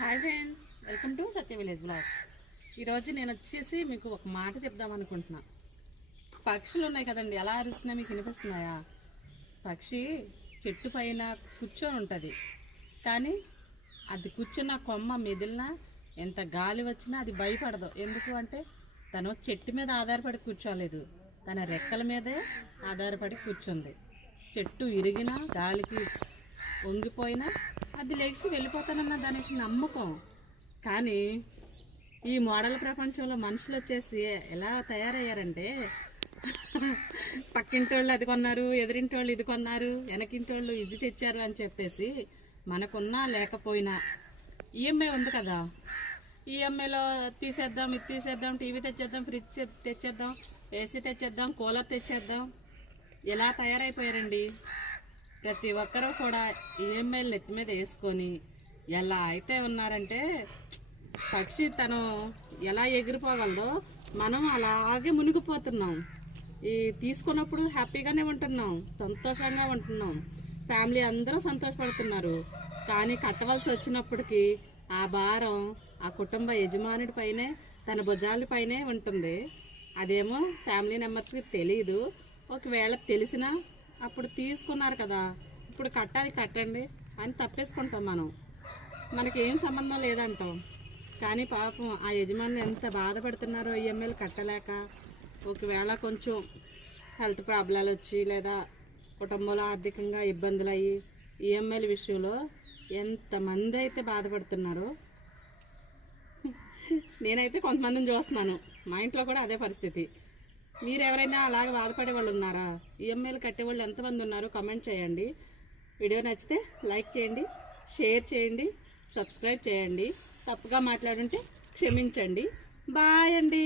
Hi friends, welcome to Satya village blogs. ఈరోజు నేను వచ్చేసి మీకు ఒక మాట చెప్దాం అనుకుంటున్నా. పక్షులు ఉన్నాయి కదండి, ఎలా అరుస్తున్నాయి మీకు వినిపిస్తున్నాయా? పక్షి చెట్టు పైన కూర్చొని ఉంటుంది, కానీ అది కూర్చున్న కొమ్మ మెదిలిన ఎంత గాలి వచ్చినా అది భయపడదు. ఎందుకు అంటే తను చెట్టు మీద ఆధారపడి కూర్చోలేదు, తన రెక్కల మీదే ఆధారపడి కూర్చుంది. చెట్టు ఇరిగినా గాలికి వంగిపోయినా అది లేచి వెళ్ళిపోతానన్న దానికి నమ్మకం. కానీ ఈ మోడల్ ప్రపంచంలో మనుషులు వచ్చేసి ఎలా తయారయ్యారంటే పక్కింటి వాళ్ళు అది కొన్నారు, ఎదురింటి వాళ్ళు ఇది కొన్నారు, వెనకింటి వాళ్ళు ఇది తెచ్చారు అని చెప్పేసి మనకున్నా లేకపోయినా ఈఎంఐ ఉంది కదా, ఈఎంఐలో తీసేద్దాం, ఇది తీసేద్దాం, టీవీ తెచ్చేద్దాం, ఫ్రిడ్జ్ తెచ్చేద్దాం, ఏసీ తెచ్చేద్దాం, కూలర్ తెచ్చేద్దాం, ఎలా తయారైపోయారండి. ప్రతి ఒక్కరూ కూడా ఈఎంఐలు నెత్తి మీద వేసుకొని ఎలా అయితే ఉన్నారంటే పక్షి తను ఎలా ఎగిరిపోగలదో మనం అలాగే మునిగిపోతున్నాం. ఈ తీసుకున్నప్పుడు హ్యాపీగానే ఉంటున్నాం, సంతోషంగా ఉంటున్నాం, ఫ్యామిలీ అందరూ సంతోషపడుతున్నారు. కానీ కట్టవలసి వచ్చినప్పటికీ ఆ భారం ఆ కుటుంబ యజమానుడి పైనే, తన భుజాలపైనే ఉంటుంది. అదేమో ఫ్యామిలీ మెంబర్స్కి తెలియదు. ఒకవేళ తెలిసినా అప్పుడు తీసుకున్నారు కదా, ఇప్పుడు కట్టండి అని తప్పేసుకుంటాం. మనకి ఏం సంబంధం లేదంటాం. కానీ పాపం ఆ యజమానులు ఎంత బాధపడుతున్నారో ఈఎంఐలు కట్టలేక. ఒకవేళ కొంచెం హెల్త్ ప్రాబ్లాలు వచ్చి లేదా కుటుంబంలో ఆర్థికంగా ఇబ్బందులు అయ్యి ఈఎంఐల విషయంలో ఎంతమంది అయితే బాధపడుతున్నారో నేనైతే కొంతమందిని చూస్తున్నాను. మా ఇంట్లో కూడా అదే పరిస్థితి. మీరు ఎవరైనా అలాగే బాధపడే వాళ్ళు ఉన్నారా? ఈఎంఐలు కట్టేవాళ్ళు ఎంతమంది ఉన్నారు? కామెంట్ చేయండి. వీడియో నచ్చితే లైక్ చేయండి, షేర్ చేయండి, సబ్స్క్రైబ్ చేయండి. తప్పుగా మాట్లాడుంటే క్షమించండి. బాయ్ అండి.